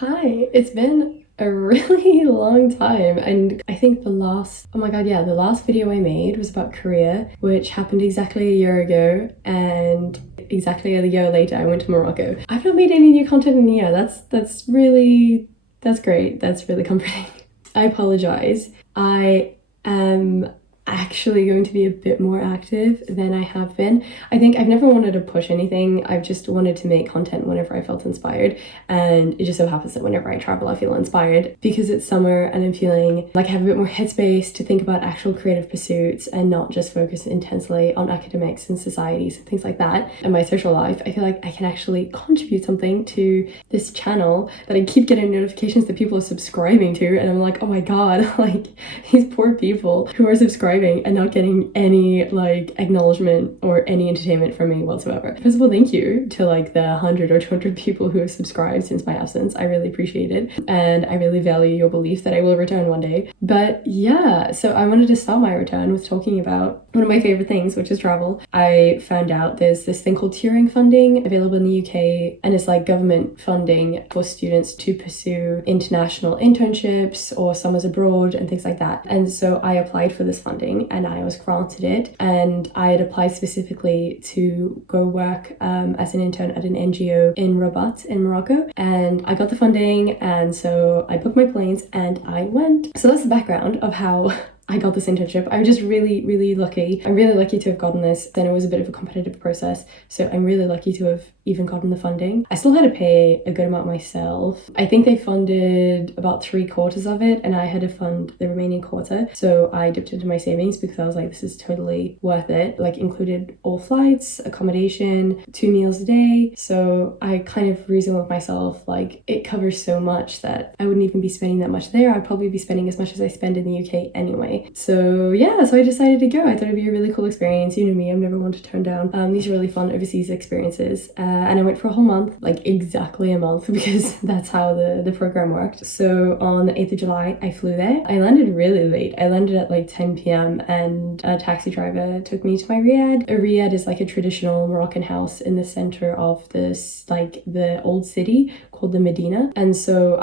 Hi, it's been a really long time, and I think oh my god, yeah, the last video I made was about Korea, which happened exactly a year ago, and exactly a year later I went to Morocco. I've not made any new content in a year. That's great. That's really comforting. I apologize. I am actually going to be a bit more active than I have been. I think I've never wanted to push anything. I've just wanted to make content whenever I felt inspired. And it just so happens that whenever I travel, I feel inspired because it's summer and I'm feeling like I have a bit more headspace to think about actual creative pursuits and not just focus intensely on academics and societies and things like that. And my social life, I feel like I can actually contribute something to this channel that I keep getting notifications that people are subscribing to. And I'm like, oh my God, like these poor people who are subscribing and not getting any like acknowledgement or any entertainment from me whatsoever. First of all, thank you to like the 100 or 200 people who have subscribed since my absence. I really appreciate it, and I really value your belief that I will return one day. But yeah, so I wanted to start my return with talking about one of my favorite things, which is travel. I found out there's this thing called touring funding available in the UK, and it's like government funding for students to pursue international internships or summers abroad and things like that. And so I applied for this funding and I was granted it, and I had applied specifically to go work as an intern at an NGO in Rabat in Morocco, and I got the funding, and so I booked my planes and I went. So that's the background of how I got this internship. I'm just really lucky. I'm really lucky to have gotten this. Then it was a bit of a competitive process, so I'm really lucky to have even gotten the funding. I still had to pay a good amount myself. I think they funded about 3/4 of it and I had to fund the remaining quarter. So I dipped into my savings because I was like, this is totally worth it. Like included all flights, accommodation, 2 meals a day. So I kind of reasoned with myself, like it covers so much that I wouldn't even be spending that much there. I'd probably be spending as much as I spend in the UK anyway. So yeah, so I decided to go. I thought it'd be a really cool experience. You know me, I've never wanted to turn down these really fun overseas experiences. And I went for a whole month, like exactly a month, because that's how the program worked. So on the 8th of July, I flew there. I landed really late. I landed at like 10 p.m. and a taxi driver took me to my riad. A riad is like a traditional Moroccan house in the center of this, like the old city called the Medina. And so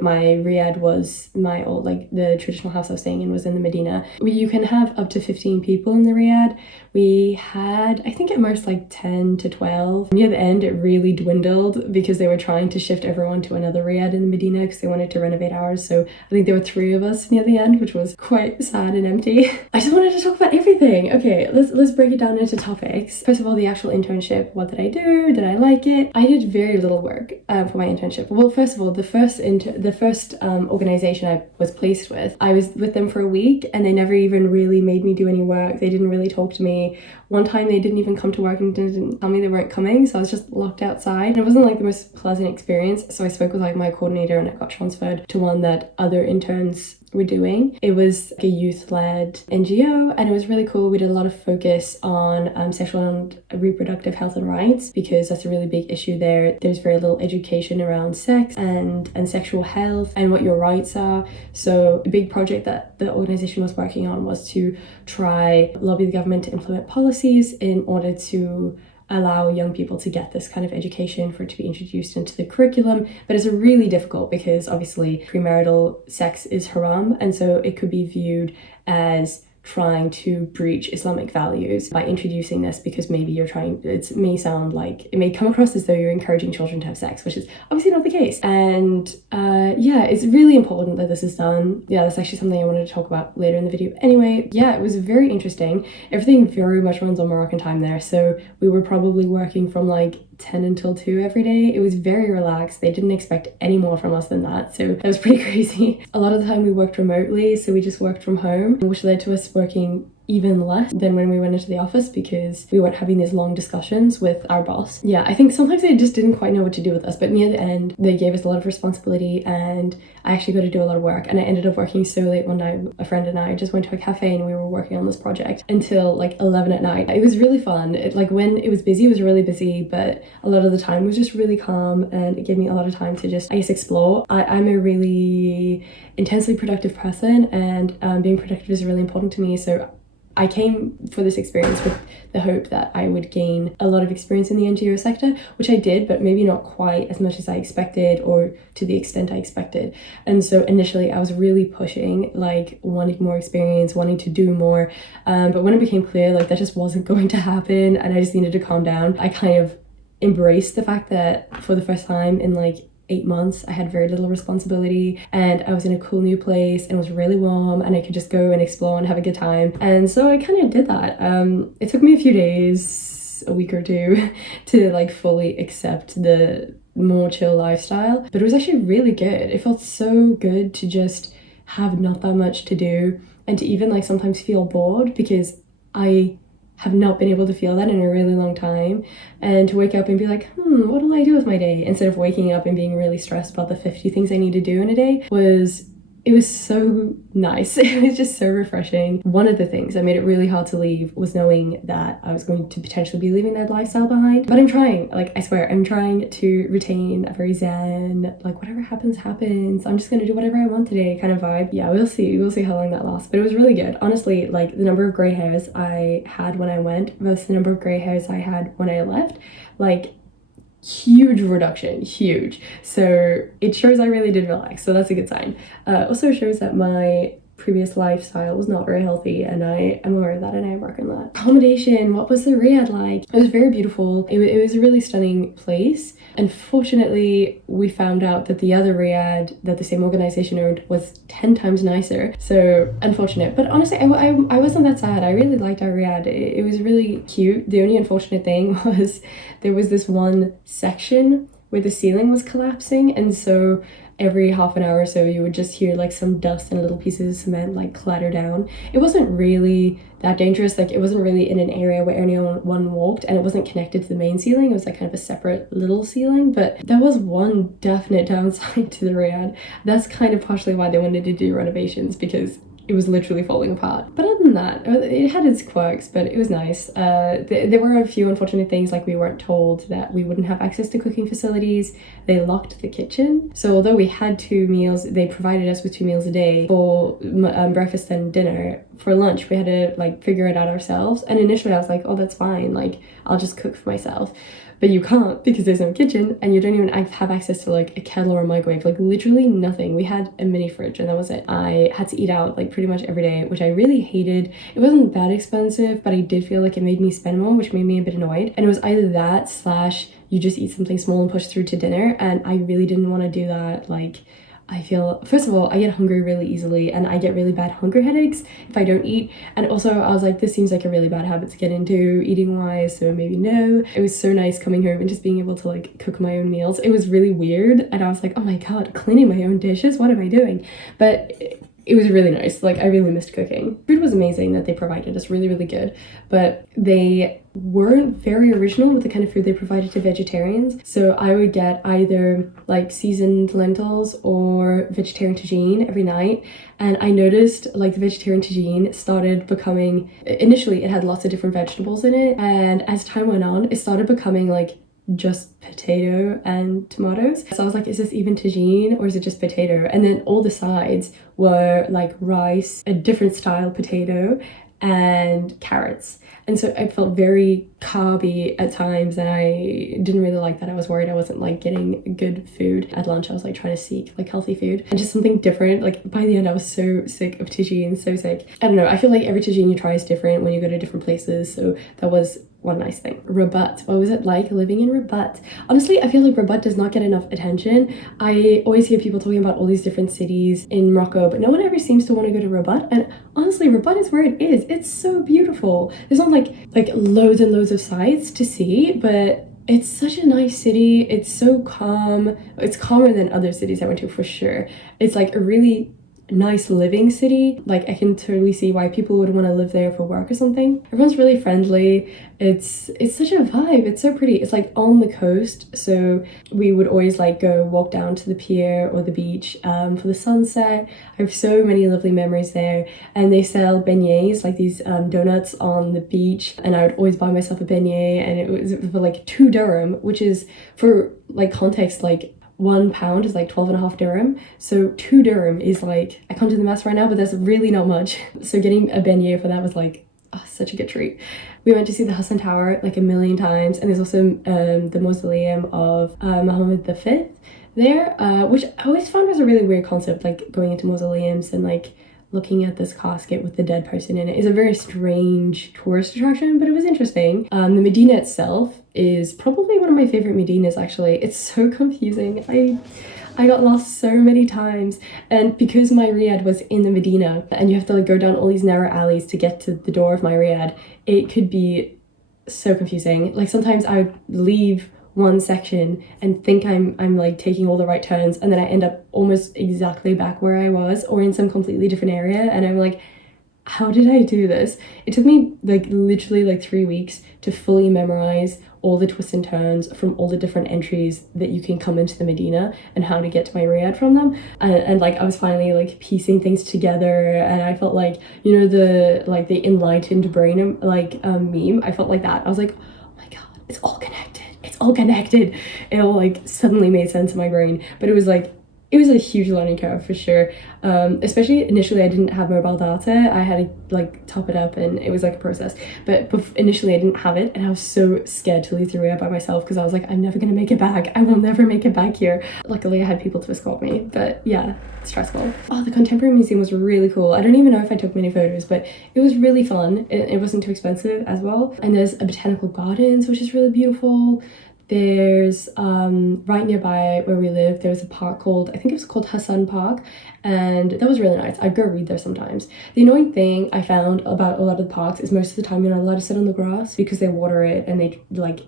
my riad was my old, like the traditional house I was staying in was in the Medina. You can have up to 15 people in the riad. We had, I think at most like 10 to 12. Near the end, it really dwindled because they were trying to shift everyone to another riad in the Medina because they wanted to renovate ours. So I think there were 3 of us near the end, which was quite sad and empty. I just wanted to talk about everything. Okay, let's break it down into topics. First of all, the actual internship. What did I do? Did I like it? I did very little work for my internship. Well, first of all, the first organization I was placed with, I was with them for a week and they never even really made me do any work. They didn't really talk to me. One time they didn't even come to work and didn't tell me they weren't coming, so I was just locked outside. And it wasn't like the most pleasant experience, so I spoke with like my coordinator and I got transferred to one that other interns were doing. It was like a youth-led NGO and it was really cool. We did a lot of focus on sexual and reproductive health and rights because that's a really big issue there. There's very little education around sex and sexual health and what your rights are. So a big project that the organization was working on was to try lobby the government to implement policies in order to allow young people to get this kind of education, for it to be introduced into the curriculum. But it's really difficult because obviously premarital sex is haram, and so it could be viewed as trying to breach Islamic values by introducing this, because maybe it may come across as though you're encouraging children to have sex, which is obviously not the case. And yeah, it's really important that this is done. Yeah, that's actually something I wanted to talk about later in the video. Anyway, yeah, it was very interesting. Everything very much runs on Moroccan time there, so we were probably working from like 10 until 2 every day. It was very relaxed. They didn't expect any more from us than that, so that was pretty crazy. A lot of the time we worked remotely, so we just worked from home, which led to us working even less than when we went into the office because we weren't having these long discussions with our boss. Yeah, I think sometimes they just didn't quite know what to do with us, but near the end they gave us a lot of responsibility and I actually got to do a lot of work, and I ended up working so late one night. A friend and I just went to a cafe and we were working on this project until like 11 at night. It was really fun. Like when it was busy, it was really busy, but a lot of the time was just really calm and it gave me a lot of time to just, I guess, explore. I'm a really intensely productive person and being productive is really important to me, so I came for this experience with the hope that I would gain a lot of experience in the NGO sector, which I did, but maybe not quite as much as I expected or to the extent I expected. And so initially I was really pushing, like wanting more experience, wanting to do more. But when it became clear like that just wasn't going to happen and I just needed to calm down, I kind of embraced the fact that for the first time in like 8 months I had very little responsibility and I was in a cool new place and it was really warm and I could just go and explore and have a good time. And so I kind of did that. It took me a few days, a week or two, to like fully accept the more chill lifestyle, but it was actually really good. It felt so good to just have not that much to do and to even like sometimes feel bored, because I have not been able to feel that in a really long time, and to wake up and be like, what will I do with my day, instead of waking up and being really stressed about the 50 things I need to do in a day, it was so nice. It was just so refreshing. One of the things that made it really hard to leave was knowing that I was going to potentially be leaving that lifestyle behind. But I'm trying, like I swear, I'm trying to retain a very zen, like whatever happens, happens. I'm just gonna do whatever I want today kind of vibe. Yeah, we'll see. We'll see how long that lasts. But it was really good. Honestly, like the number of grey hairs I had when I went versus the number of grey hairs I had when I left, like huge reduction, huge. So it shows I really did relax, so that's a good sign. Also shows that my previous lifestyle was not very healthy, and I am aware of that and I work on that. Accommodation, what was the Riyadh like? It was very beautiful. It was a really stunning place. Unfortunately, we found out that the other Riyadh that the same organization owned was 10 times nicer. So unfortunate, but honestly, I wasn't that sad. I really liked our Riyadh. It was really cute. The only unfortunate thing was there was this one section where the ceiling was collapsing, and so every half an hour or so you would just hear like some dust and little pieces of cement like clatter down. It wasn't really that dangerous, like it wasn't really in an area where anyone walked, and it wasn't connected to the main ceiling. It was like kind of a separate little ceiling, but there was one definite downside to the Riyadh. That's kind of partially why they wanted to do renovations, because it was literally falling apart. But other than that, it had its quirks, but it was nice. There were a few unfortunate things, like we weren't told that we wouldn't have access to cooking facilities. They locked the kitchen. So although we had 2 meals, they provided us with 2 meals a day for breakfast and dinner. For lunch, we had to like figure it out ourselves. And initially I was like, oh, that's fine. Like I'll just cook for myself. But you can't, because there's no kitchen and you don't even have access to like a kettle or a microwave, like literally nothing. We had a mini fridge and that was it. I had to eat out like pretty much every day, which I really hated. It wasn't that expensive, but I did feel like it made me spend more, which made me a bit annoyed. And it was either that slash you just eat something small and push through to dinner, and I really didn't want to do that. Like I feel, first of all, I get hungry really easily and I get really bad hunger headaches if I don't eat. And also I was like, this seems like a really bad habit to get into eating wise, so maybe no. It was so nice coming home and just being able to like cook my own meals. It was really weird and I was like, oh my god, cleaning my own dishes, what am I doing? But it was really nice. Like I really missed cooking. Food was amazing that they provided us, really, really good. But they weren't very original with the kind of food they provided to vegetarians. So I would get either like seasoned lentils or vegetarian tagine every night. And I noticed like the vegetarian tagine started becoming, initially it had lots of different vegetables in it. And as time went on, it started becoming like just potato and tomatoes. So I was like, is this even tagine or is it just potato? And then all the sides were like rice, a different style potato, and carrots. And so I felt very carby at times and I didn't really like that. I was worried I wasn't like getting good food. At lunch I was like trying to seek like healthy food and just something different. Like by the end I was so sick of tagine, so sick. I don't know, I feel like every tagine you try is different when you go to different places, so that was one nice thing. Rabat, what was it like living in Rabat? Honestly, I feel like Rabat does not get enough attention. I always hear people talking about all these different cities in Morocco, but no one ever seems to want to go to Rabat. And honestly, Rabat is where it is. It's so beautiful. There's not like loads and loads of sights to see, but it's such a nice city. It's so calm. It's calmer than other cities I went to for sure. It's like a really nice living city. Like I can totally see why people would want to live there for work or something. Everyone's really friendly. It's such a vibe. It's so pretty. It's like on the coast, so we would always like go walk down to the pier or the beach for the sunset. I have so many lovely memories there, and they sell beignets, like these donuts on the beach, and I would always buy myself a beignet, and it was for like 2 dirham, which is, for like context, like £1 is like 12.5 dirham. So 2 dirham is like, I can't do the maths right now, but that's really not much. So getting a beignet for that was like oh, such a good treat. We went to see the Hassan Tower like a million times, and there's also the mausoleum of Muhammad V there, which I always found was a really weird concept, like going into mausoleums and like looking at this casket with the dead person in it is a very strange tourist attraction, but it was interesting. The Medina itself is probably one of my favorite Medinas, actually. It's so confusing. I got lost so many times, and because my riad was in the Medina and you have to like go down all these narrow alleys to get to the door of my riad, it could be so confusing. Like sometimes I would leave one section and think I'm like taking all the right turns, and then I end up almost exactly back where I was or in some completely different area, and I'm like, how did I do this? It took me like literally like 3 weeks to fully memorize all the twists and turns from all the different entries that you can come into the Medina and how to get to my riad from them. And like I was finally like piecing things together, and I felt like, you know, the enlightened brain like meme, I felt like that. I was like, oh my god, it's all connected. It's all connected. It all like suddenly made sense in my brain. But it was a huge learning curve for sure. Especially initially I didn't have mobile data. I had to like top it up, and it was like a process. But initially I didn't have it, and I was so scared to leave the riad by myself because I was like, I'm never gonna make it back. I will never make it back here. Luckily I had people to escort me, but yeah, stressful. Oh, the Contemporary Museum was really cool. I don't even know if I took many photos, but it was really fun. It wasn't too expensive as well. And there's a botanical gardens, which is really beautiful. There's right nearby where we live, there's a park called, I think it was called Hassan Park, and that was really nice. I'd go read there sometimes. The annoying thing I found about a lot of the parks is most of the time you're not allowed to sit on the grass because they water it, and they like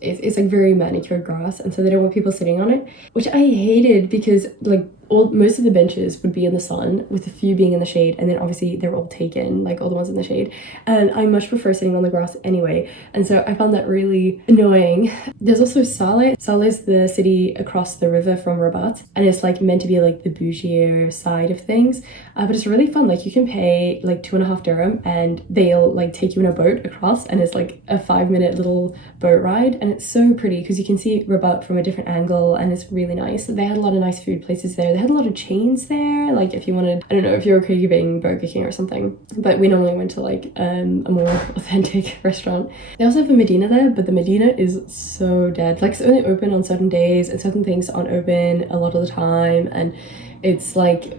it's like very manicured grass, and so they don't want people sitting on it, which I hated because like most of the benches would be in the sun with a few being in the shade, and then obviously they're all taken, like all the ones in the shade, and I much prefer sitting on the grass anyway, and so I found that really annoying. There's also Saleh. Saleh is the city across the river from Rabat, and it's like meant to be like the bougier side of things, but it's really fun. Like you can pay like 2.5 dirham and they'll like take you in a boat across, and it's like a 5-minute little boat ride, and it's so pretty because you can see Rabat from a different angle, and it's really nice. They had a lot of nice food places there. They had a lot of chains there, like if you wanted, I don't know, if you're craving Burger King or something, but we normally went to like a more authentic restaurant. They also have a Medina there, but the Medina is so dead. Like it's only open on certain days, and certain things aren't open a lot of the time, and it's like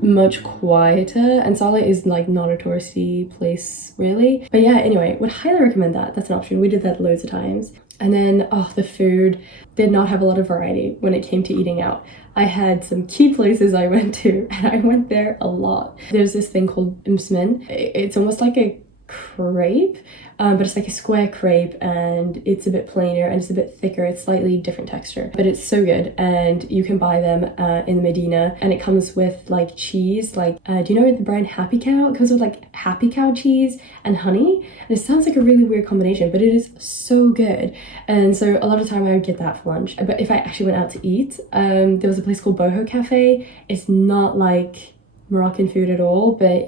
much quieter, and Saleh is like not a touristy place really. But yeah, anyway, would highly recommend that. That's an option. We did that loads of times. And then the food did not have a lot of variety when it came to eating out. I had some key places I went to, and I went there a lot. There's this thing called msmen. It's almost like a crepe, but it's like a square crepe, and it's a bit plainer and it's a bit thicker. It's slightly different texture, but it's so good, and you can buy them in the Medina, and it comes with like cheese, like do you know the brand Happy Cow? It comes with like Happy Cow cheese and honey, and it sounds like a really weird combination, but it is so good. And so a lot of the time I would get that for lunch. But if I actually went out to eat, there was a place called Boho Cafe. It's not like Moroccan food at all, but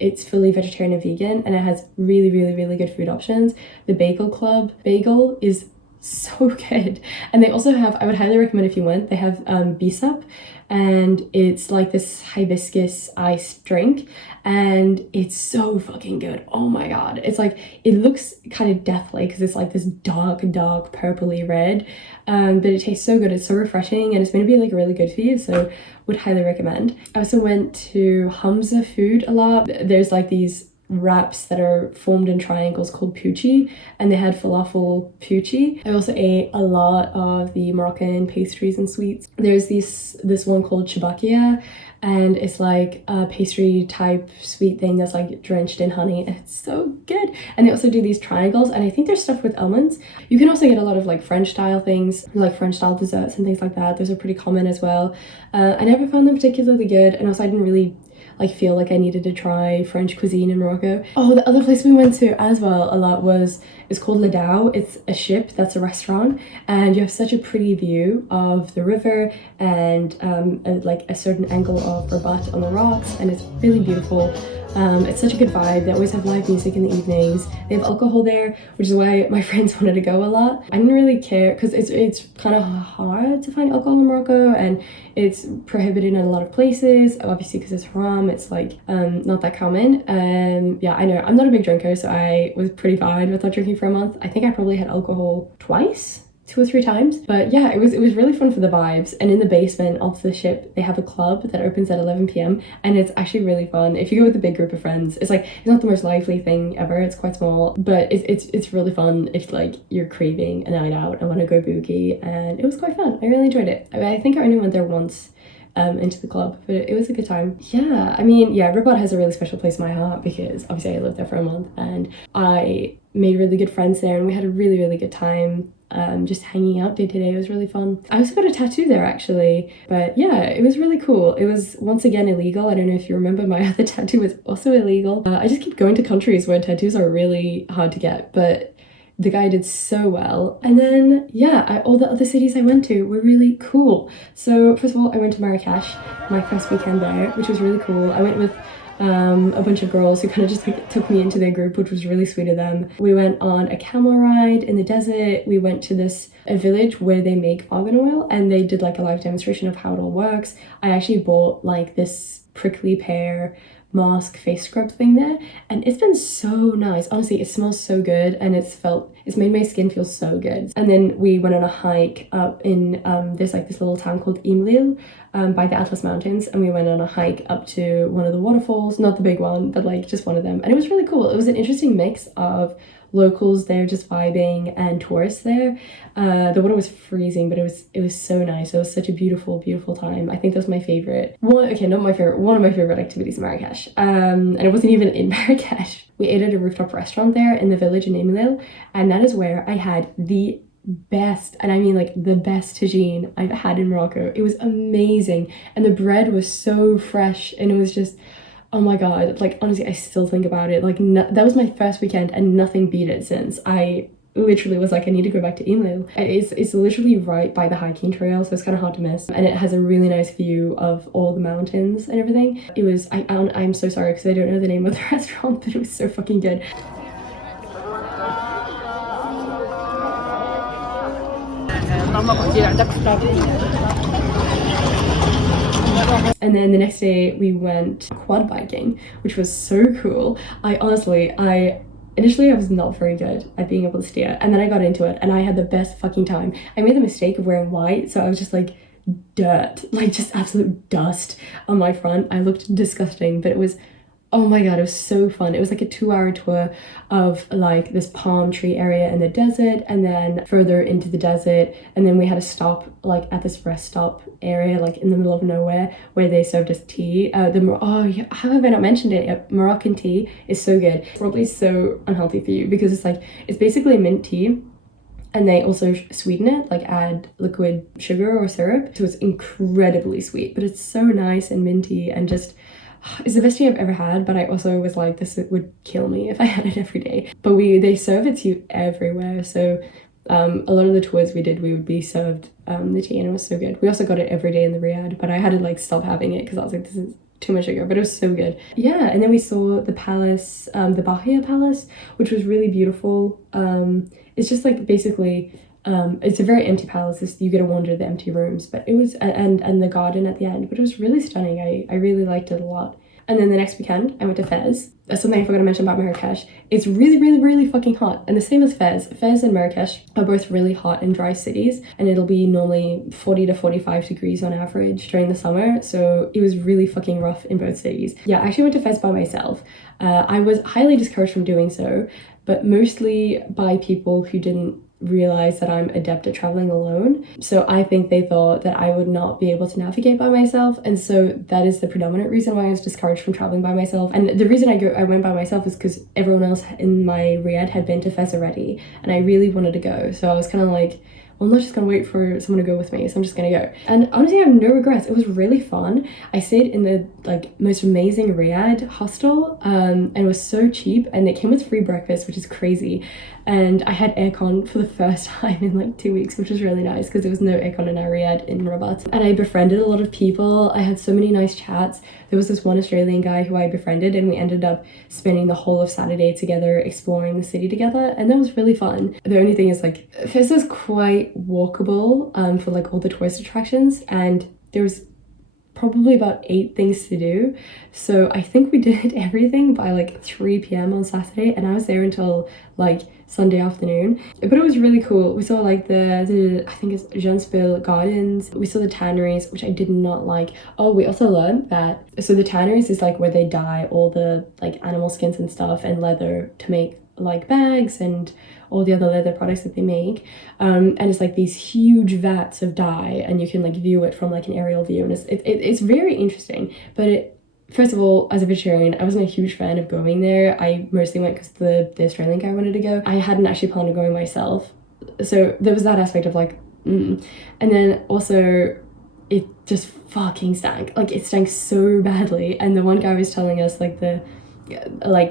it's fully vegetarian and vegan, and it has really, really, really good food options. The Bagel Club bagel is so good. And they also have, I would highly recommend if you went, they have bisap, and it's like this hibiscus iced drink, and it's so fucking good. Oh my god. It's like, it looks kind of deathly because it's like this dark purpley red, but it tastes so good. It's so refreshing, and it's going to be like really good for you, so would highly recommend. I also went to Hamza Food a lot. There's like these wraps that are formed in triangles called pouchi, and they had falafel pouchi. I also ate a lot of the Moroccan pastries and sweets. There's this one called shabakia, and it's like a pastry type sweet thing that's like drenched in honey, and it's so good. And they also do these triangles, and I think they're stuffed with almonds. You can also get a lot of like French style things, like French style desserts and things like that. Those are pretty common as well. I never found them particularly good, and also I didn't really like feel like I needed to try French cuisine in Morocco. Oh, the other place we went to as well a lot was It's called Ladao. It's a ship that's a restaurant, and you have such a pretty view of the river and like a certain angle of Rabat on the rocks, and it's really beautiful. It's such a good vibe. They always have live music in the evenings. They have alcohol there, which is why my friends wanted to go a lot. I didn't really care because it's kind of hard to find alcohol in Morocco, and it's prohibited in a lot of places, obviously because it's haram. It's like not that common. Yeah, I know I'm not a big drinker, so I was pretty fine with not drinking for a month. I think I probably had alcohol twice, 2 or 3 times. But yeah, it was really fun for the vibes. And in the basement of the ship, they have a club that opens at 11 p.m. and it's actually really fun. If you go with a big group of friends, it's not the most lively thing ever. It's quite small, but it's really fun if like you're craving a night out and want to go boogie. And it was quite fun. I really enjoyed it. I think I only went there once into the club, but it was a good time. Yeah, I mean, yeah, Rabat has a really special place in my heart because obviously I lived there for a month and I made really good friends there and we had a really good time. Just hanging out day to day. It was really fun. I also got a tattoo there actually, but yeah, it was really cool. It was once again illegal. I don't know if you remember, my other tattoo was also illegal. I just keep going to countries where tattoos are really hard to get, but the guy did so well. And then yeah, all the other cities I went to were really cool. So first of all, I went to Marrakesh, my first weekend there, which was really cool. I went with a bunch of girls who kind of just like took me into their group, which was really sweet of them. We went on a camel ride in the desert. We went to a village where they make argan oil and they did like a live demonstration of how it all works. I actually bought like this prickly pear mask face scrub thing there, and it's been so nice. Honestly, it smells so good and it's made my skin feel so good. And then we went on a hike up in there's like this little town called Imlil by the Atlas Mountains, and we went on a hike up to one of the waterfalls, not the big one, but like just one of them, and it was really cool. It was an interesting mix of locals there just vibing and tourists there. The water was freezing, but it was so nice. It was such a beautiful time. I think that was my favorite one of my favorite activities in Marrakesh. And it wasn't even in Marrakesh. We ate at a rooftop restaurant there in the village in Emilil, and that is where I had the best, and I mean like the best tagine I've had in Morocco. It was amazing, and the bread was so fresh, and it was just, oh my god, like honestly I still think about it. Like that was my first weekend and nothing beat it since. I literally was like, I need to go back to Imlil. It's literally right by the hiking trail, so it's kind of hard to miss, and it has a really nice view of all the mountains and everything. It was, I'm so sorry because I don't know the name of the restaurant, but it was so fucking good. And then the next day we went quad biking, which was so cool. Initially I was not very good at being able to steer, and then I got into it and I had the best fucking time. I made the mistake of wearing white, so I was just like dirt, like just absolute dust on my front. I looked disgusting, but it was, oh my god, it was so fun. It was like a 2-hour tour of like this palm tree area in the desert and then further into the desert, and then we had a stop like at this rest stop area like in the middle of nowhere where they served us tea. How have I not mentioned it? Moroccan tea is so good. It's probably so unhealthy for you because it's basically mint tea, and they also sweeten it, like add liquid sugar or syrup, so it's incredibly sweet, but it's so nice and minty and just, it's the best tea I've ever had. But I also was like, this would kill me if I had it every day. But they serve it to you everywhere, so a lot of the tours we did, we would be served the tea, and it was so good. We also got it every day in the Riyadh, but I had to like stop having it because I was like, this is too much sugar, but it was so good. Yeah, and then we saw the palace, the Bahia Palace, which was really beautiful. It's just like basically it's a very empty palace. You get to wander the empty rooms, but it was, and the garden at the end, but it was really stunning. I really liked it a lot. And then the next weekend I went to Fez. That's something I forgot to mention about Marrakesh. It's really fucking hot, and the same as Fez. Fez and Marrakesh are both really hot and dry cities, and it'll be normally 40 to 45 degrees on average during the summer, so it was really fucking rough in both cities. Yeah, I actually went to Fez by myself. I was highly discouraged from doing so, but mostly by people who didn't realize that I'm adept at traveling alone. So I think they thought that I would not be able to navigate by myself, and so that is the predominant reason why I was discouraged from traveling by myself. And the reason I went by myself is because everyone else in my Riyadh had been to Fez already, and I really wanted to go. So I was kind of like, well, I'm not just gonna wait for someone to go with me, so I'm just gonna go. And honestly, I have no regrets. It was really fun. I stayed in the like most amazing Riyadh hostel, and it was so cheap, and it came with free breakfast, which is crazy. and I had aircon for the first time in like 2 weeks, which was really nice because there was no aircon in Riyadh in Rabat. And I befriended a lot of people. I had so many nice chats. There was this one Australian guy who I befriended, and we ended up spending the whole of Saturday together exploring the city together, and that was really fun. The only thing is like Fez is quite walkable for like all the tourist attractions, and there was probably about 8 things to do, so I think we did everything by like 3 p.m. on Saturday, and I was there until like Sunday afternoon. But it was really cool. We saw like the I think it's Janspil Gardens. We saw the tanneries, which I did not like. Oh, we also learned that, so the tanneries is like where they dye all the like animal skins and stuff and leather to make like bags and all the other leather products that they make, and it's like these huge vats of dye, and you can like view it from like an aerial view, and it's very interesting. But first of all, as a vegetarian, I wasn't a huge fan of going there. I mostly went because the Australian guy wanted to go. I hadn't actually planned on going myself, so there was that aspect of like and then also it just fucking stank. Like it stank so badly, and the one guy was telling us like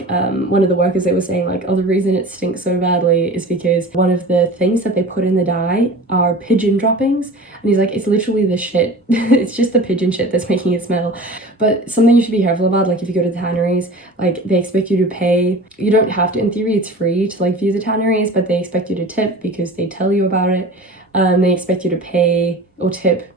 one of the workers, they were saying like, oh, the reason it stinks so badly is because one of the things that they put in the dye are pigeon droppings, and he's like, it's literally the shit. It's just the pigeon shit that's making it smell. But something you should be careful about, like if you go to the tanneries, like they expect you to pay. You don't have to, in theory it's free to like view the tanneries, but they expect you to tip because they tell you about it. They expect you to pay or tip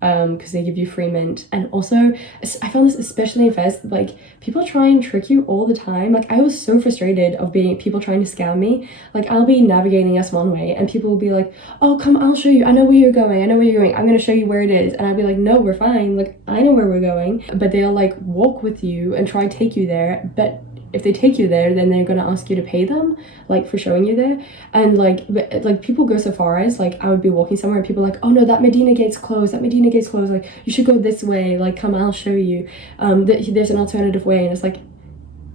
because they give you free mint. And also I found this especially in Fez, like people try and trick you all the time. Like I was so frustrated of people trying to scam me. Like I'll be navigating us one way and people will be like, oh come, I'll show you, I know where you're going, I'm gonna show you where it is. And I'll be like, no, we're fine, like I know where we're going. But they'll like walk with you and try to take you there, but if they take you there, then they're gonna ask you to pay them, like for showing you there. And like people go so far as like I would be walking somewhere and people are like, oh no, that Medina gate's closed, like you should go this way, like come, I'll show you, there's an alternative way. And it's like,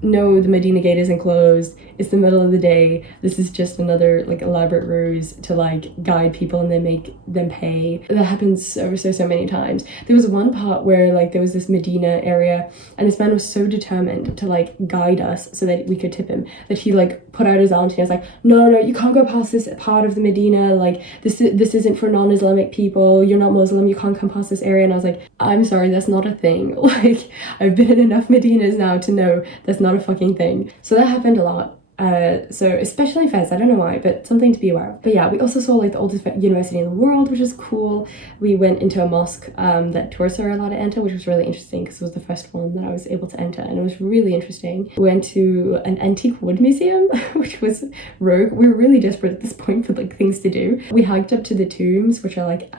no, the Medina gate isn't closed, it's the middle of the day, this is just another like elaborate ruse to like guide people and then make them pay. That happens so many times. There was one part where like there was this Medina area and this man was so determined to like guide us so that we could tip him that he like put out his arm and he was like, no, you can't go past this part of the Medina, like this isn't for non-Islamic people, you're not Muslim, you can't come past this area. And I was like, I'm sorry, that's not a thing. Like I've been in enough Medinas now to know that's not a fucking thing. So that happened a lot. So especially in Fez, I don't know why, but something to be aware of. But yeah, we also saw like the oldest university in the world, which is cool. We went into a mosque that tourists are allowed to enter, which was really interesting because it was the first one that I was able to enter, and it was really interesting. We went to an antique wood museum, which was rogue. We were really desperate at this point for like things to do. We hiked up to the tombs, which are like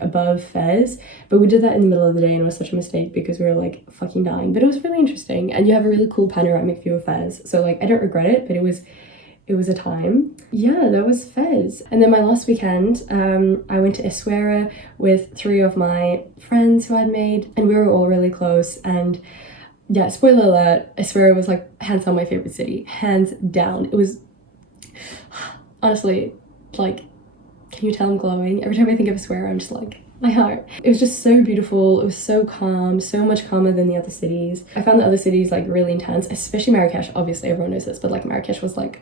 above Fez, but we did that in the middle of the day and it was such a mistake because we were like fucking dying. But it was really interesting, and you have a really cool panoramic view of Fez, so like I don't regret it, but it was a time. Yeah, that was Fez. And then my last weekend, I went to Essaouira with 3 of my friends who I'd made, and we were all really close. And yeah, spoiler alert, Essaouira was like hands down my favorite city, hands down. It was honestly like, can you tell I'm glowing? Every time I think of Essaouira, I'm just like, my heart. It was just so beautiful. It was so calm, so much calmer than the other cities. I found the other cities like really intense, especially Marrakesh. Obviously everyone knows this, but like Marrakesh was like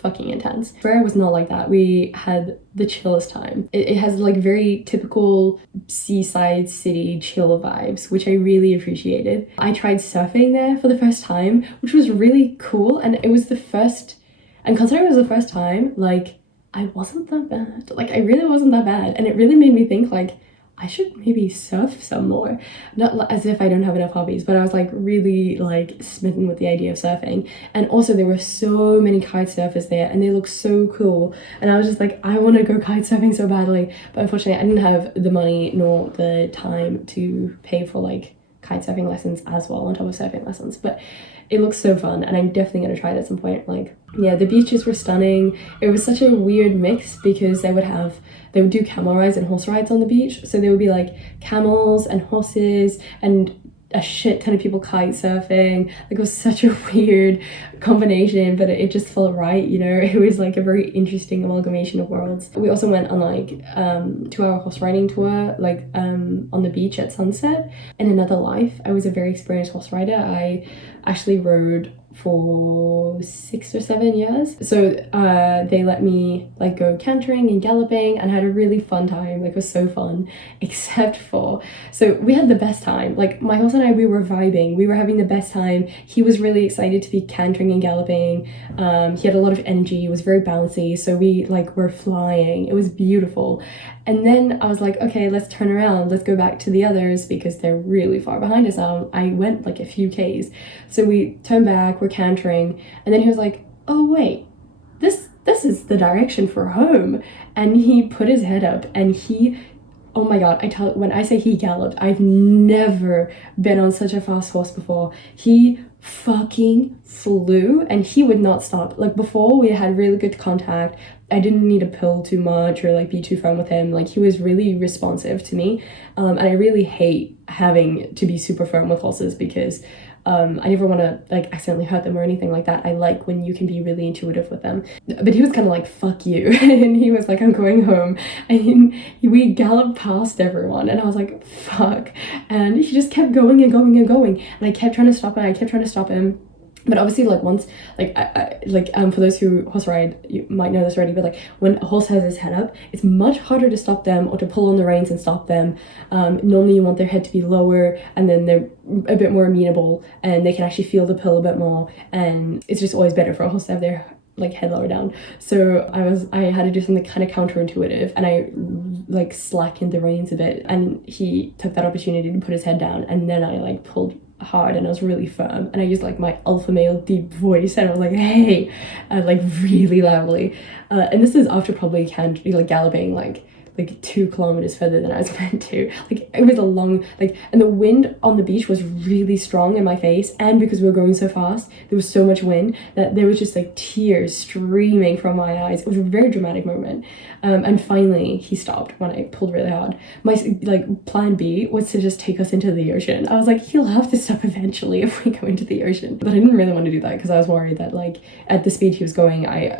fucking intense. Essaouira was not like that. We had the chillest time. It has like very typical seaside city chill vibes, which I really appreciated. I tried surfing there for the first time, which was really cool, and it was the first, and considering it was the first time, like I wasn't that bad. Like I really wasn't that bad, and it really made me think like I should maybe surf some more. Not as if I don't have enough hobbies, but I was like really like smitten with the idea of surfing. And also there were so many kite surfers there and they look so cool, and I was just like, I want to go kite surfing so badly, but unfortunately I didn't have the money nor the time to pay for like kite surfing lessons as well on top of surfing lessons. But it looks so fun, and I'm definitely going to try it at some point. Like, yeah, the beaches were stunning. It was such a weird mix because they would do camel rides and horse rides on the beach. So there would be like camels and horses and a shit ton of people kite surfing. Like it was such a weird combination, but it just felt right, you know. It was like a very interesting amalgamation of worlds. We also went on like 2-hour horse riding tour, like on the beach at sunset. In another life, I was a very experienced horse rider. I actually rode for 6 or 7 years. So they let me like go cantering and galloping, and I had a really fun time. Like, it was so fun, except for, so we had the best time. Like, my horse and I, we were vibing, we were having the best time. He was really excited to be cantering and galloping. He had a lot of energy, he was very bouncy, so we like were flying. It was beautiful. And then I was like, okay, let's turn around, let's go back to the others because they're really far behind us now. I went like a few Ks. So we turned back, we're cantering, and then he was like, oh wait, this is the direction for home. And he put his head up and he, oh my god, when I say he galloped, I've never been on such a fast horse before. He fucking flew and he would not stop. Like, before we had really good contact, I didn't need to pull too much or like be too firm with him. Like, he was really responsive to me, and I really hate having to be super firm with horses because I never want to like accidentally hurt them or anything like that. I like when you can be really intuitive with them. But he was kind of like, fuck you. And he was like, I'm going home. And we galloped past everyone and I was like, fuck. And he just kept going and going and going. And I kept trying to stop him. But obviously, like, once, like, for those who horse ride, you might know this already, but like, when a horse has his head up, it's much harder to stop them or to pull on the reins and stop them. Normally you want their head to be lower, and then they're a bit more amenable and they can actually feel the pull a bit more, and it's just always better for a horse to have their like head lower down. So I had to do something kind of counterintuitive, and I like slackened the reins a bit, and he took that opportunity to put his head down, and then I like pulled hard and I was really firm, and I used like my alpha male deep voice, and I was like, hey, like really loudly, and this is after probably like galloping like 2 kilometers further than I was meant to. Like, it was a long, like, and the wind on the beach was really strong in my face, and because we were going so fast, there was so much wind that there was just like tears streaming from my eyes. It was a very dramatic moment. And finally he stopped when I pulled really hard. My like plan B was to just take us into the ocean. I was like, he'll have to stop eventually if we go into the ocean. But I didn't really want to do that because I was worried that like at the speed he was going, I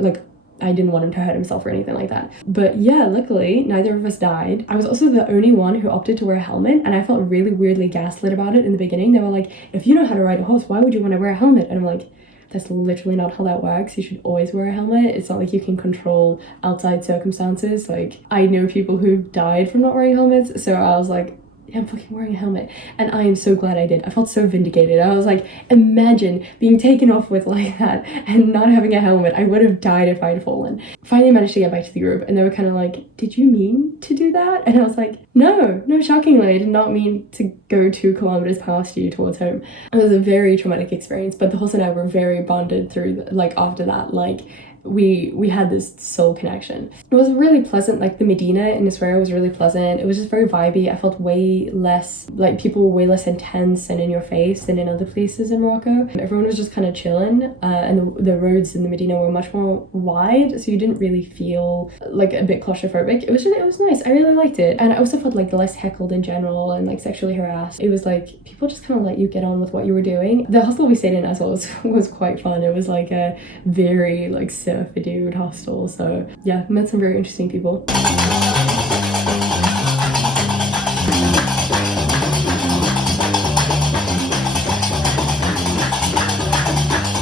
didn't want him to hurt himself or anything like that. But yeah, luckily neither of us died. I was also the only one who opted to wear a helmet, and I felt really weirdly gaslit about it in the beginning. They were like, if you know how to ride a horse, why would you want to wear a helmet? And I'm like, that's literally not how that works. You should always wear a helmet. It's not like you can control outside circumstances. Like, I know people who died from not wearing helmets, so I was like, yeah, I'm fucking wearing a helmet. And I am so glad I did. I felt so vindicated. I was like, imagine being taken off with like that and not having a helmet. I would have died if I'd fallen. Finally managed to get back to the group, and they were kind of like, did you mean to do that? And I was like, no, shockingly, I did not mean to go 2 kilometers past you towards home. It was a very traumatic experience, but the horse and I were very bonded through, like, after that. Like, we had this soul connection. It was really pleasant. Like, the Medina in Israel was really pleasant. It was just very vibey. I felt way less, like, people were way less intense and in your face than in other places in Morocco. Everyone was just kind of chilling, and the roads in the Medina were much more wide, so you didn't really feel like a bit claustrophobic. It was nice. I really liked it. And I also felt like less heckled in general and like sexually harassed. It was like people just kind of let you get on with what you were doing. The hostel we stayed in as well was quite fun. It was like a very like dude hostel, so yeah, met some very interesting people.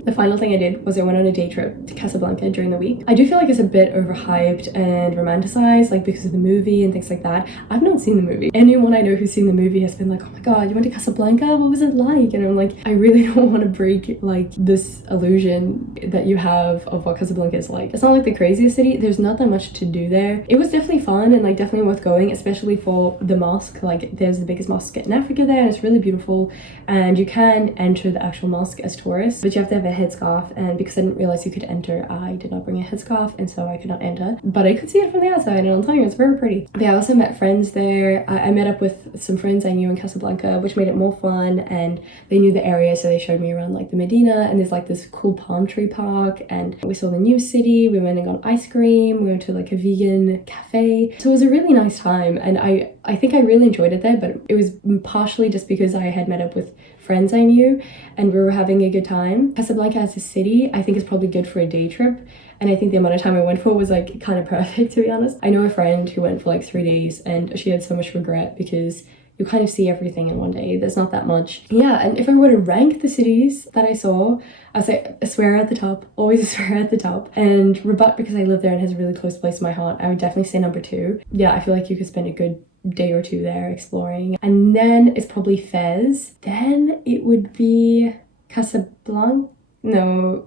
The final thing I did was I went on a day trip to Casablanca during the week. I do feel like it's a bit overhyped and romanticized, like because of the movie and things like that. I've not seen the movie. Anyone I know who's seen the movie has been like, oh my god, you went to Casablanca? What was it like? And I'm like, I really don't want to break like this illusion that you have of what Casablanca is like. It's not like the craziest city. There's not that much to do there. It was definitely fun and like definitely worth going, especially for the mosque. Like, there's the biggest mosque in Africa there, and it's really beautiful, and you can enter the actual mosque as tourists, but you have to have a headscarf, and because I didn't realize you could enter, I did not bring a headscarf, and so I could not enter, but I could see it from the outside, and I'll tell you, it's very pretty. But yeah, I also met friends there. I met up with some friends I knew in Casablanca, which made it more fun, and they knew the area, so they showed me around like the Medina, and there's like this cool palm tree park, and we saw the new city. We went and got ice cream. We went to like a vegan cafe, so it was a really nice time, and I think I really enjoyed it there, but it was partially just because I had met up with friends I knew and we were having a good time. Casablanca as a city, I think is probably good for a day trip, and I think the amount of time I went for was like kind of perfect, to be honest. I know a friend who went for like 3 days and she had so much regret because you kind of see everything in one day. There's not that much. Yeah, and if I were to rank the cities that I saw, I say Aswera at the top, always Aswera at the top. And Rabat, because I live there and has a really close place to my heart, I would definitely say number 2. Yeah, I feel like you could spend a good day or 2 there exploring. And then it's probably Fez. Then it would be Casablanca. No,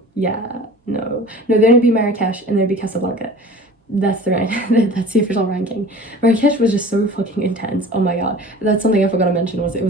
then it'd be Marrakesh and then it'd be Casablanca. That's the rank. That's the official ranking. Marrakesh was just so fucking intense. Oh my god. That's something I forgot to mention was it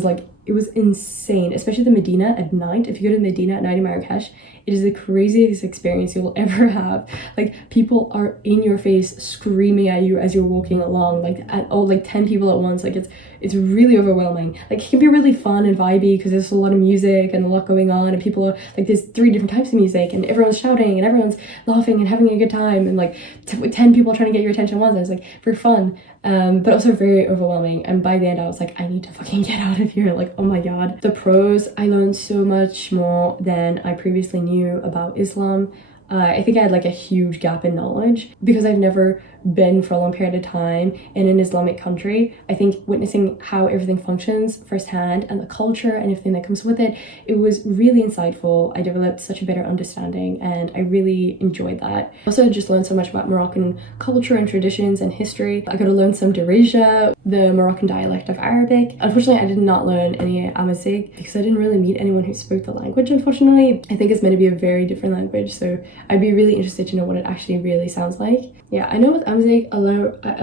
was insane, especially the Medina at night. If you go to Medina at night in Marrakesh, it is the craziest experience you'll ever have. Like, people are in your face screaming at you as you're walking along, like at 10 people at once. Like, it's really overwhelming. Like, it can be really fun and vibey because there's a lot of music and a lot going on, and people are like, there's 3 different types of music and everyone's shouting and everyone's laughing and having a good time, and like 10 people trying to get your attention at once. And it's like for fun, but also very overwhelming. And by the end I was like, I need to fucking get out of here. Like, oh my god. The pros, I learned so much more than I previously knew about Islam. I think I had like a huge gap in knowledge because I've never been for a long period of time in an Islamic country. I think witnessing how everything functions firsthand and the culture and everything that comes with it, it was really insightful. I developed such a better understanding and I really enjoyed that. I also just learned so much about Moroccan culture and traditions and history. I got to learn some Darija, the Moroccan dialect of Arabic. Unfortunately, I did not learn any Amazigh because I didn't really meet anyone who spoke the language, unfortunately. I think it's meant to be a very different language, so I'd be really interested to know what it actually really sounds like. Yeah, I know with Amazigh, a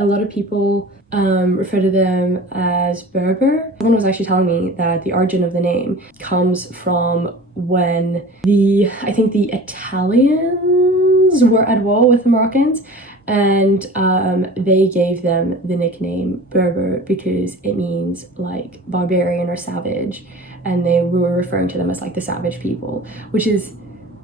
lot of people refer to them as Berber. Someone was actually telling me that the origin of the name comes from when I think the Italians were at war with the Moroccans, and they gave them the nickname Berber because it means like barbarian or savage, and they were referring to them as like the savage people, which is,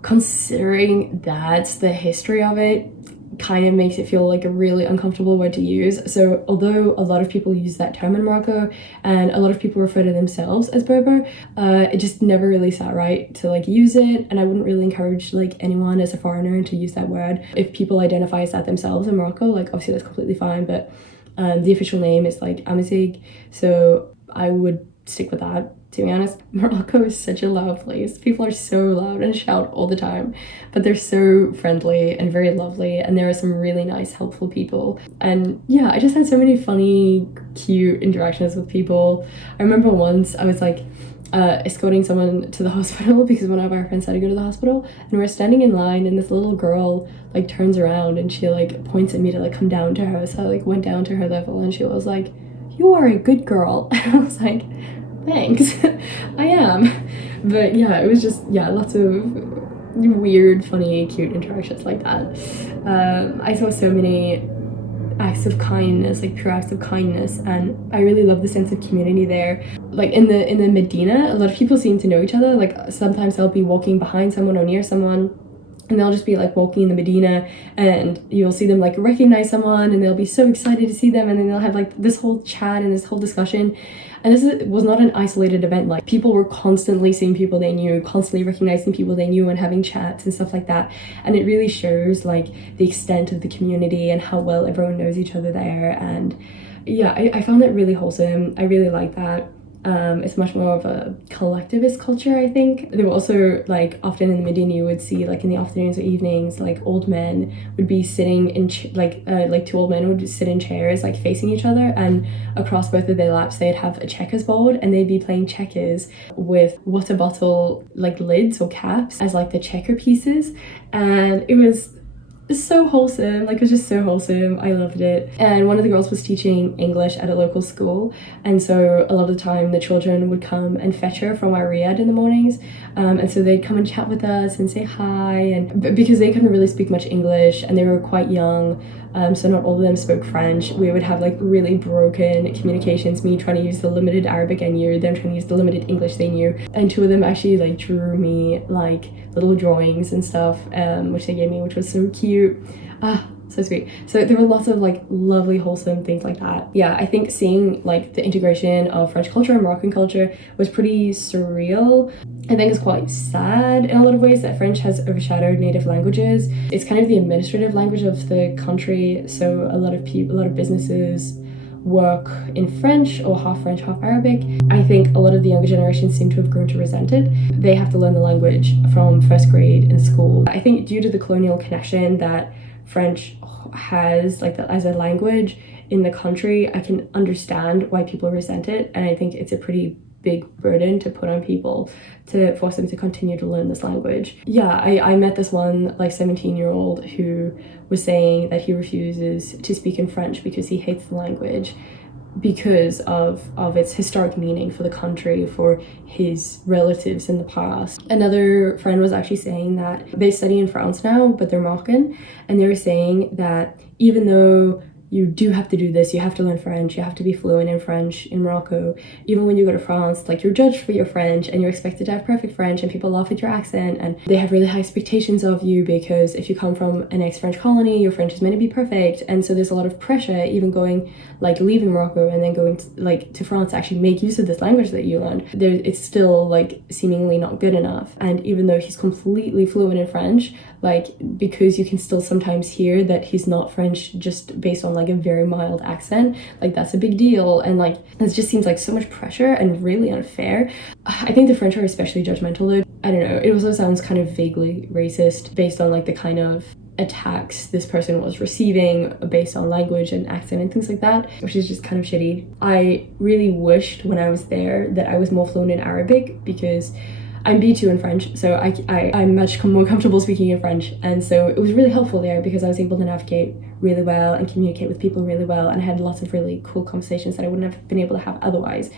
considering that's the history of it, kind of makes it feel like a really uncomfortable word to use. So although a lot of people use that term in Morocco and a lot of people refer to themselves as Berber, it just never really sat right to like use it, and I wouldn't really encourage like anyone as a foreigner to use that word. If people identify as that themselves in Morocco, like obviously that's completely fine, but the official name is like Amazigh, so I would stick with that. To be honest, Morocco is such a loud place. People are so loud and shout all the time, but they're so friendly and very lovely, and there are some really nice, helpful people. And yeah, I just had so many funny, cute interactions with people. I remember once I was like escorting someone to the hospital because one of our friends had to go to the hospital, and we're standing in line, and this little girl like turns around and she like points at me to like come down to her. So I like went down to her level and she was like, "You are a good girl." And I was like, thanks. I am. But yeah, it was just, yeah, lots of weird, funny, cute interactions like that. I saw so many acts of kindness, like pure acts of kindness, and I really love the sense of community there. Like in the Medina, a lot of people seem to know each other. Like sometimes they'll be walking behind someone or near someone, and they'll just be like walking in the Medina, and you'll see them like recognize someone and they'll be so excited to see them, and then they'll have like this whole chat and this whole discussion. And was not an isolated event. Like, people were constantly seeing people they knew, constantly recognizing people they knew and having chats and stuff like that. And it really shows like the extent of the community and how well everyone knows each other there. And yeah, I found it really wholesome. I really like that. It's much more of a collectivist culture, I think. There were also like often in the Medina you would see like in the afternoons or evenings, like old men would be sitting in like 2 old men would sit in chairs like facing each other, and across both of their laps they'd have a checkers board, and they'd be playing checkers with water bottle like lids or caps as like the checker pieces. And it was so wholesome. Like, it was just so wholesome. I loved it. And one of the girls was teaching English at a local school, and so a lot of the time the children would come and fetch her from our riad in the mornings, and so they'd come and chat with us and say hi, and because they couldn't really speak much English and they were quite young, so not all of them spoke French, we would have like really broken communications, me trying to use the limited Arabic I knew, them trying to use the limited English they knew, and 2 of them actually like drew me like little drawings and stuff, which they gave me, which was so cute. So sweet. So there were lots of like lovely, wholesome things like that. Yeah, I think seeing like the integration of French culture and Moroccan culture was pretty surreal. I think it's quite sad in a lot of ways that French has overshadowed native languages. It's kind of the administrative language of the country, so a lot of businesses, work in French or half French, half Arabic. I think a lot of the younger generations seem to have grown to resent it. They have to learn the language from first grade in school. I think due to the colonial connection that French has, like, as a language in the country, I can understand why people resent it, and I think it's a pretty big burden to put on people to force them to continue to learn this language. Yeah, I met this one like 17-year-old who was saying that he refuses to speak in French because he hates the language because of its historic meaning for the country, for his relatives in the past. Another friend was actually saying that they study in France now, but they're Moroccan, and they were saying that even though you do have to do this, you have to learn French, you have to be fluent in French in Morocco. Even when you go to France, like, you're judged for your French and you're expected to have perfect French, and people laugh at your accent and they have really high expectations of you because if you come from an ex-French colony, your French is meant to be perfect. And so there's a lot of pressure even going, like, leaving Morocco and then going to France to actually make use of this language that you learned. It's still like seemingly not good enough. And even though he's completely fluent in French, like, because you can still sometimes hear that he's not French just based on like a very mild accent, like, that's a big deal. And like, it just seems like so much pressure and really unfair. I think the French are especially judgmental though. I don't know, it also sounds kind of vaguely racist based on like the kind of attacks this person was receiving based on language and accent and things like that, which is just kind of shitty. I really wished when I was there that I was more fluent in Arabic, because I'm B2 in French, so I'm much more comfortable speaking in French, and so it was really helpful there because I was able to navigate really well and communicate with people really well, and I had lots of really cool conversations that I wouldn't have been able to have otherwise.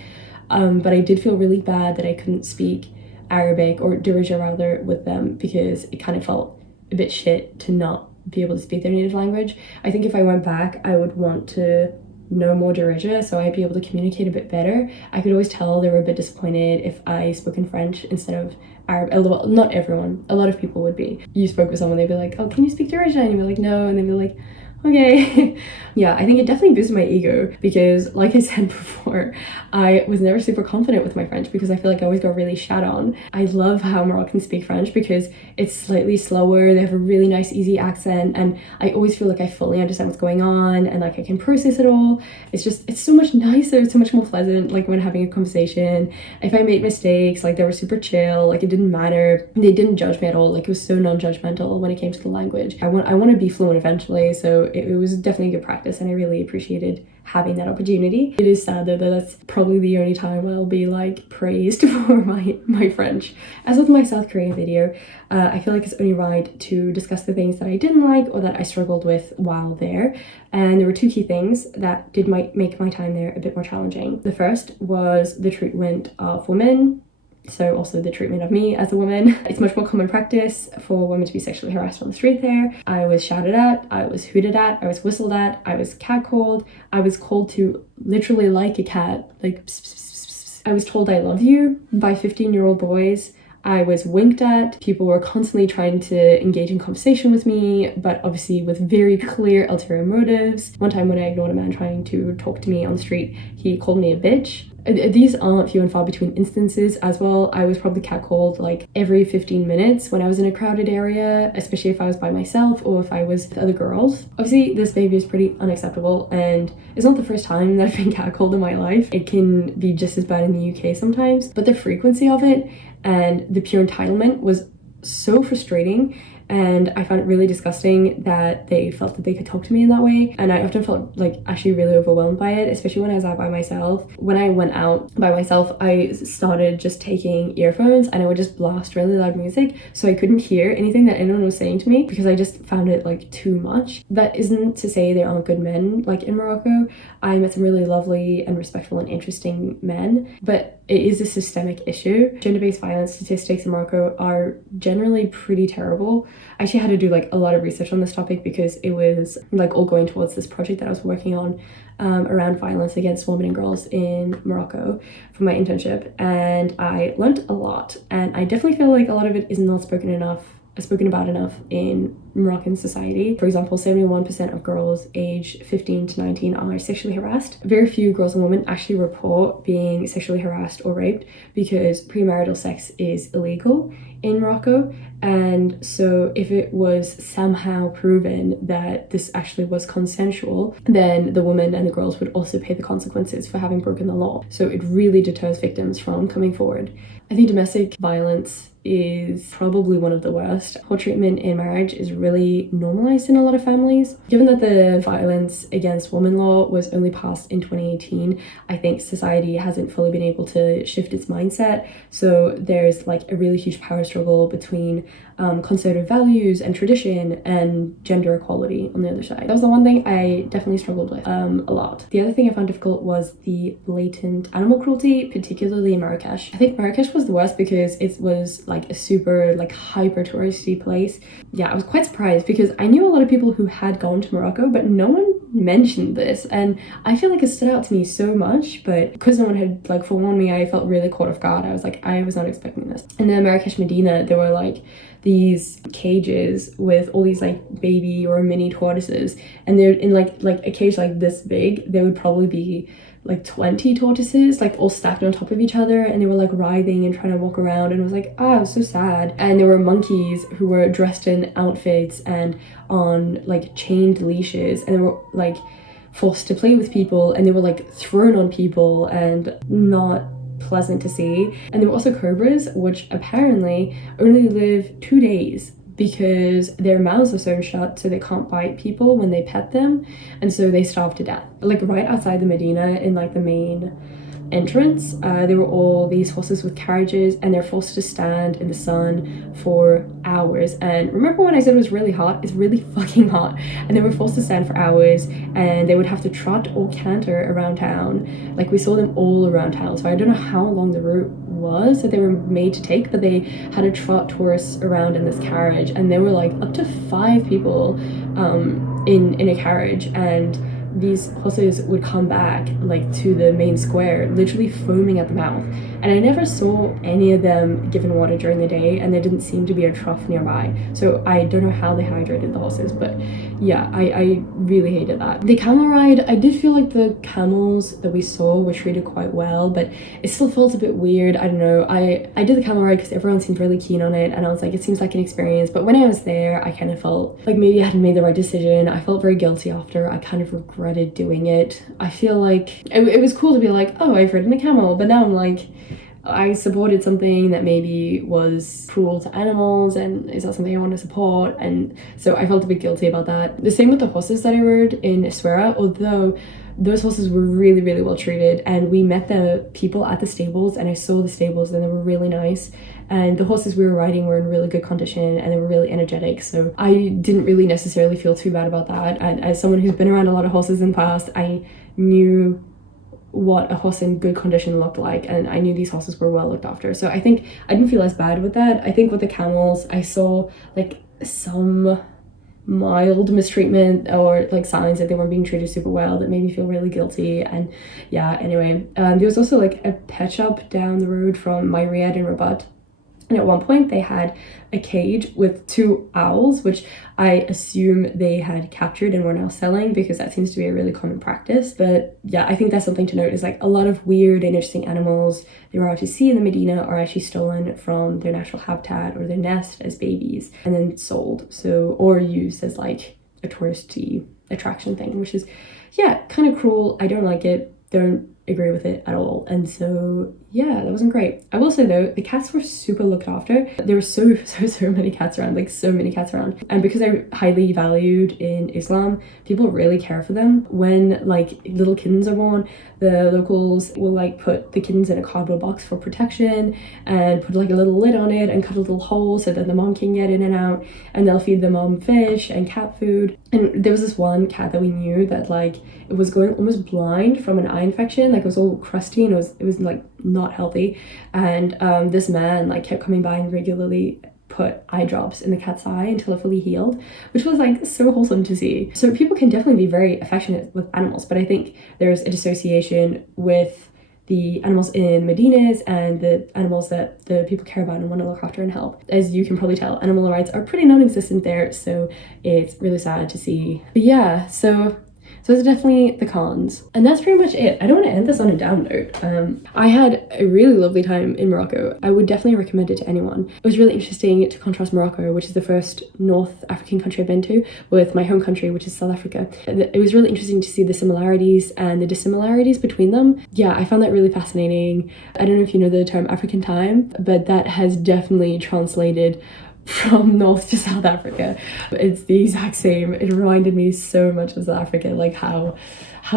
But I did feel really bad that I couldn't speak Arabic, or Darija rather, with them, because it kind of felt a bit shit to not be able to speak their native language. I think if I went back, I would want to know more Darija, so I'd be able to communicate a bit better. I could always tell they were a bit disappointed if I spoke in French instead of Arabic. Well, not everyone, a lot of people would be. You spoke with someone, they'd be like, oh, can you speak Darija? And you'd be like, no, and they'd be like, okay. Yeah, I think it definitely boosted my ego because, like I said before, I was never super confident with my French because I feel like I always got really shat on. I love how Moroccans speak French because it's slightly slower, they have a really nice easy accent, and I always feel like I fully understand what's going on and like I can process it all. It's so much nicer, it's so much more pleasant, like when having a conversation. If I made mistakes, like, they were super chill, like it didn't matter. They didn't judge me at all, like it was so non-judgmental when it came to the language. I want to be fluent eventually, so it was definitely a good practice and I really appreciated having that opportunity. It is sad though that that's probably the only time I'll be like praised for my French. As with my South Korean video, I feel like it's only right to discuss the things that I didn't like or that I struggled with while there. And there were two key things that did make my time there a bit more challenging. The first was the treatment of women, so also the treatment of me as a woman. It's much more common practice for women to be sexually harassed on the street there. I was shouted at, I was hooted at, I was whistled at, I was catcalled, I was called to literally like a cat, like pss, pss, pss, pss. I was told I love you by 15-year-old boys. I was winked at. People were constantly trying to engage in conversation with me, but obviously with very clear ulterior motives. One time when I ignored a man trying to talk to me on the street, he called me a bitch. These aren't few and far between instances as well. I was probably catcalled like every 15 minutes when I was in a crowded area, especially if I was by myself or if I was with other girls. Obviously, this behavior is pretty unacceptable and it's not the first time that I've been catcalled in my life. It can be just as bad in the UK sometimes, but the frequency of it and the pure entitlement was so frustrating, and I found it really disgusting that they felt that they could talk to me in that way, and I often felt like actually really overwhelmed by it, especially when I was out by myself. When I went out by myself, I started just taking earphones and I would just blast really loud music so I couldn't hear anything that anyone was saying to me because I just found it like too much. That isn't to say there aren't good men like in Morocco. I met some really lovely and respectful and interesting men, but it is a systemic issue. Gender-based violence statistics in Morocco are generally pretty terrible. I actually had to do like a lot of research on this topic because it was like all going towards this project that I was working on around violence against women and girls in Morocco for my internship, and I learned a lot, and I definitely feel like a lot of it is not spoken about enough in Moroccan society. For example, 71% of girls aged 15 to 19 are sexually harassed. Very few girls and women actually report being sexually harassed or raped because premarital sex is illegal in Morocco. And so if it was somehow proven that this actually was consensual, then the women and the girls would also pay the consequences for having broken the law. So it really deters victims from coming forward. I think domestic violence is probably one of the worst. Poor treatment in marriage is really normalized in a lot of families. Given that the violence against women law was only passed in 2018, I think society hasn't fully been able to shift its mindset. So there's like a really huge power struggle between conservative values and tradition and gender equality on the other side. That was the one thing I definitely struggled with a lot. The other thing I found difficult was the blatant animal cruelty, particularly in Marrakesh. I think Marrakesh was the worst because it was like a super like hyper touristy place. Yeah, I was quite surprised because I knew a lot of people who had gone to Morocco, but no one mentioned this, and I feel like it stood out to me so much, but because no one had like forewarned me, I felt really caught off guard. I was like, I was not expecting this. In the Marrakesh Medina, there were like these cages with all these like baby or mini tortoises, and they're in like a cage like this big. There would probably be like 20 tortoises like all stacked on top of each other, and they were like writhing and trying to walk around, and it was like, oh, it was so sad. And there were monkeys who were dressed in outfits and on like chained leashes, and they were like forced to play with people, and they were like thrown on people and not pleasant to see. And there were also cobras, which apparently only live 2 days because their mouths are sewn shut so they can't bite people when they pet them, and so they starve to death. Like right outside the Medina in like the main entrance, there were all these horses with carriages, and they're forced to stand in the sun for hours. And remember when I said it was really hot? It's really fucking hot. And they were forced to stand for hours, and they would have to trot or canter around town. Like we saw them all around town, so I don't know how long the route was that they were made to take, but they had to trot tourists around in this carriage, and there were like up to 5 people in a carriage, and these horses would come back like to the main square literally foaming at the mouth, and I never saw any of them given water during the day, and there didn't seem to be a trough nearby, so I don't know how they hydrated the horses. But yeah, I really hated that. The camel ride, I did feel like the camels that we saw were treated quite well, but it still felt a bit weird. I don't know, I did the camel ride because everyone seemed really keen on it, and I was like, it seems like an experience. But when I was there, I kind of felt like maybe I hadn't made the right decision. I felt very guilty after. I kind of regretted doing it. I feel like it was cool to be like, oh, I've ridden a camel, but now I'm like, I supported something that maybe was cruel to animals, and is that something I want to support? And so I felt a bit guilty about that. The same with the horses that I rode in Essaouira, although those horses were really, really well treated, and we met the people at the stables, and I saw the stables, and they were really nice, and the horses we were riding were in really good condition, and they were really energetic, so I didn't really necessarily feel too bad about that. And as someone who's been around a lot of horses in the past, I knew what a horse in good condition looked like, and I knew these horses were well looked after, so I think I didn't feel as bad with that. I think with the camels, I saw like some mild mistreatment or like signs that they weren't being treated super well that made me feel really guilty. And yeah, anyway, there was also like a pet shop down the road from my Riyadh in Rabat, and at one point they had a cage with 2 owls, which I assume they had captured and were now selling, because that seems to be a really common practice. But yeah, I think that's something to note, is like a lot of weird and interesting animals they were out to see in the Medina are actually stolen from their natural habitat or their nest as babies and then sold, so, or used as like a touristy attraction thing, which is, yeah, kind of cruel. I don't like it, don't agree with it at all. And so yeah, that wasn't great. I will say though, the cats were super looked after. There were so many cats around, like so many cats around. And because they're highly valued in Islam, people really care for them. When like little kittens are born, the locals will like put the kittens in a cardboard box for protection and put like a little lid on it and cut a little hole so that the mom can get in and out, and they'll feed the mom fish and cat food. And there was this one cat that we knew that like it was going almost blind from an eye infection, like it was all crusty, and it was like not healthy. And this man like kept coming by and regularly put eye drops in the cat's eye until it fully healed, which was like so wholesome to see. So people can definitely be very affectionate with animals, but I think there's a dissociation with the animals in Medinas and the animals that the people care about and want to look after and help. As you can probably tell, animal rights are pretty non-existent there, so it's really sad to see. But yeah, so those are definitely the cons. And that's pretty much it. I don't want to end this on a down note. I had a really lovely time in Morocco. I would definitely recommend it to anyone. It was really interesting to contrast Morocco, which is the first North African country I've been to, with my home country, which is South Africa. It was really interesting to see the similarities and the dissimilarities between them. Yeah, I found that really fascinating. I don't know if you know the term African time, but that has definitely translated from North to South Africa. It's the exact same. It reminded me so much of South Africa, like how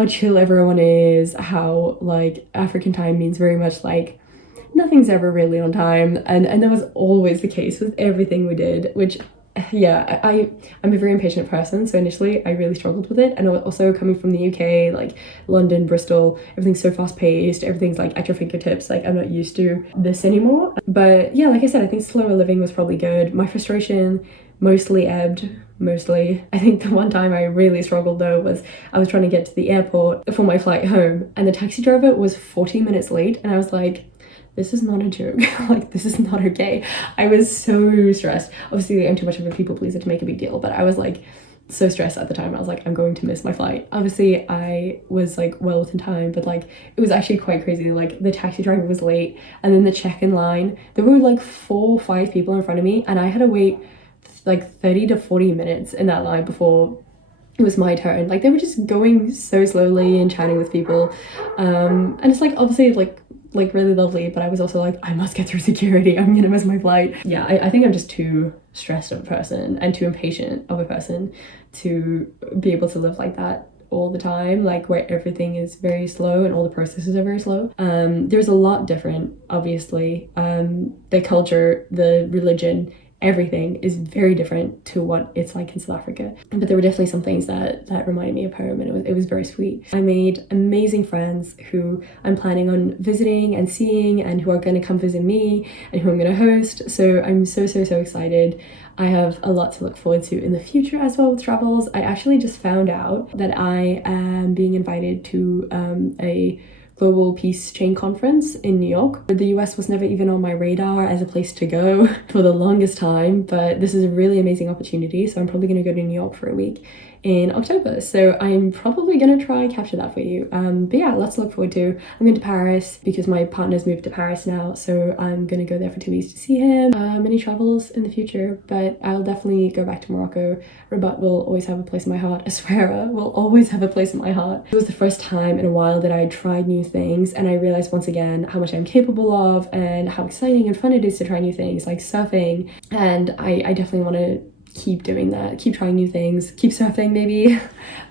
chill everyone is, how like African time means very much like nothing's ever really on time, and that was always the case with everything we did, which yeah, I'm a very impatient person, so initially I really struggled with it. And also coming from the UK, like London, Bristol, everything's so fast paced, everything's like at your fingertips, like I'm not used to this anymore. But yeah, like I said, I think slower living was probably good. My frustration mostly ebbed. I think the one time I really struggled though was I was trying to get to the airport for my flight home, and the taxi driver was 40 minutes late, and I was like, this is not a joke. Like, this is not okay. I was so stressed. Obviously, I'm too much of a people pleaser to make a big deal, but I was like so stressed at the time. I was like, I'm going to miss my flight. Obviously, I was like well within time, but like it was actually quite crazy. Like the taxi driver was late, and then the check-in line, there were like 4 or 5 people in front of me, and I had to wait like 30 to 40 minutes in that line before it was my turn. Like they were just going so slowly and chatting with people, and it's like obviously like really lovely, but I was also like, I must get through security, I'm gonna miss my flight. Yeah, I think I'm just too stressed of a person and too impatient of a person to be able to live like that all the time, like where everything is very slow and all the processes are very slow. There's a lot different, obviously. The culture, the religion, everything is very different to what it's like in South Africa. But there were definitely some things that reminded me of home, and it was very sweet. I made amazing friends who I'm planning on visiting and seeing, and who are going to come visit me and who I'm going to host. So I'm so excited. I have a lot to look forward to in the future as well with travels. I actually just found out that I am being invited to a global peace chain conference in New York. The US was never even on my radar as a place to go for the longest time, but this is a really amazing opportunity, so I'm probably going to go to New York for a week in October, so I'm probably gonna try capture that for you. But yeah, lots to look forward to. I'm going to Paris because my partner's moved to Paris now, so I'm gonna go there for 2 weeks to see him. Many travels in the future, but I'll definitely go back to Morocco. Rabat will always have a place in my heart. Aswera will always have a place in my heart. It was the first time in a while that I tried new things, and I realized once again how much I'm capable of and how exciting and fun it is to try new things like surfing, and I definitely want to keep doing that, keep trying new things, keep surfing maybe,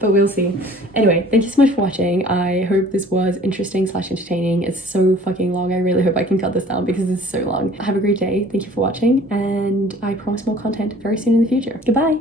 but we'll see. Anyway, thank you so much for watching. I hope this was interesting / entertaining. It's so fucking long. I really hope I can cut this down because it's so long. Have a great day. Thank you for watching, and I promise more content very soon in the future. Goodbye.